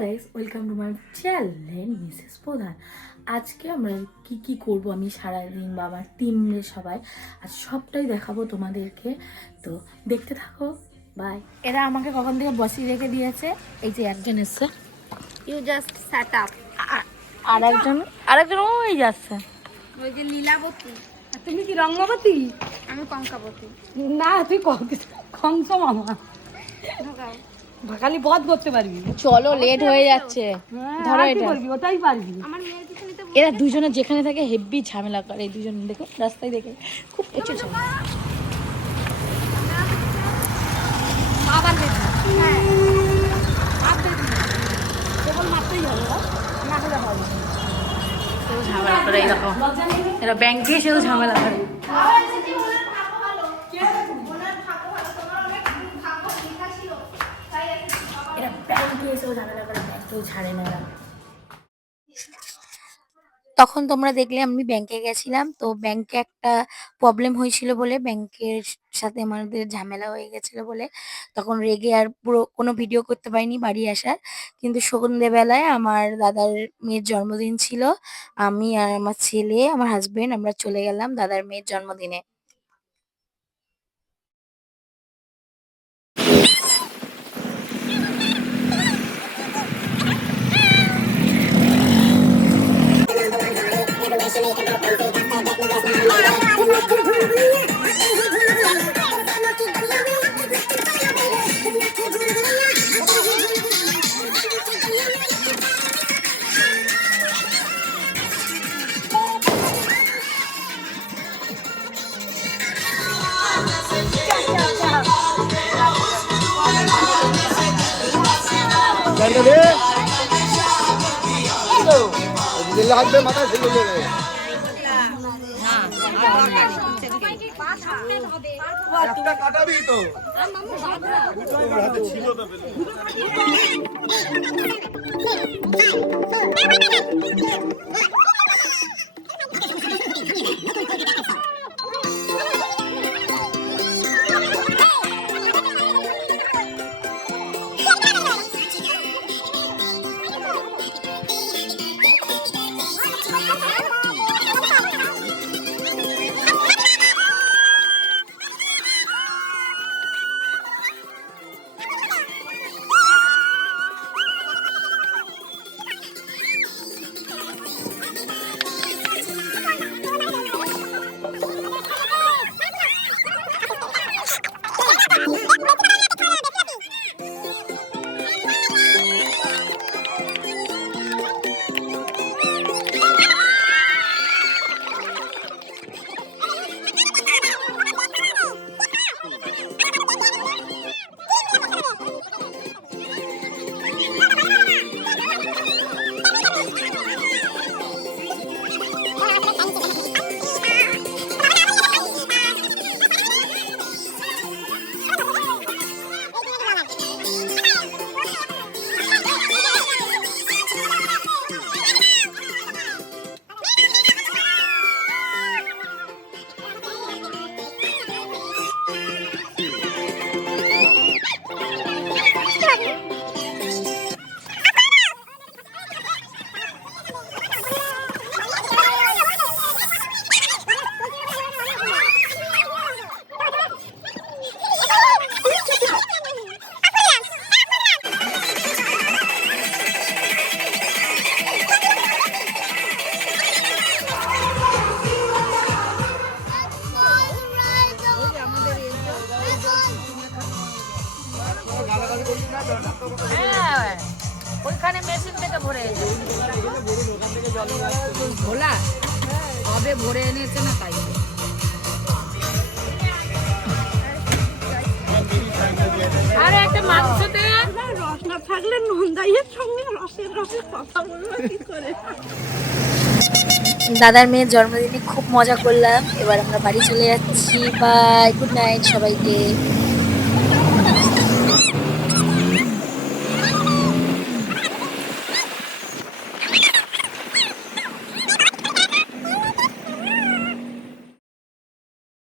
Guys, welcome to my channel Mrs প্রধান। আজকে আমরা কি করব আমি সারাদিন বা আমার টিমের সবাই আজ সবটাই দেখাবো তোমাদেরকে, তো দেখতে থাকো। বাই। এরা আমাকে কখন থেকে বসিয়ে রেখে দিয়েছে, এই যে একজন এসছে, ইউ জাস্ট সেট আপ। আরেকজন ওই যাচ্ছে। ওই যে লীলাবতী। তুমি কি রঙ্গবতী? আমি কঙ্কাবতী। না, তুই কংস মামা। ঢোকাও। খালি বধ করতে পারবি। চলো, লেট হয়ে যাচ্ছে। ধরো এটা, করবি, ওটাই পারবি। আমার মেয়ের পিছনে তো এরা দুজনে যেখানে থাকে হেভি ঝামেলা করে। এই দুজন দেখো রাস্তায় দেখে খুব প্রচুর ঝামেলা। আবার বেশি। আর বেশি না। কেবল মাত্রই হবে, না হলে হবে। সেও ঝামেলা করে, এইরকম এরা ব্যাংকে সেও ঝামেলা করে। এরা ব্যাংকে এসেও ঝামেলা করে, ব্যাংকেও ছাড়ে না এরা। তখন তোমরা দেখলে আমি ব্যাংকে গেছিলাম, তো ব্যাংকে একটা প্রবলেম হয়েছিল বলে, ব্যাংকের সাথে আমাদের ঝামেলা হয়ে গেছিল বলে তখন রেগে আর পুরো কোনো ভিডিও করতে পারিনি বাড়ি আসার। কিন্তু সন্ধ্যেবেলায় আমার দাদার মেয়ের জন্মদিন ছিল, আমি আর আমার ছেলে, আমার হাজবেন্ড, আমরা চলে গেলাম দাদার মেয়ের জন্মদিনে। মাথায় ছিল কাটাবি তো ছিল তো হ্যাঁ, ওইখানে মেশিন থেকে ভরে ভোলা কবে ভরে এনেছে না তাই। আর একটা মাংস দে। রস না থাকলে নন্দাইয়ের সঙ্গে রসের কথা বলবো কি করে? দাদার মেয়ের জন্মদিনে খুব মজা করলাম, এবার আমরা বাড়ি চলে যাচ্ছি। বাই, গুড নাইট সবাইকে।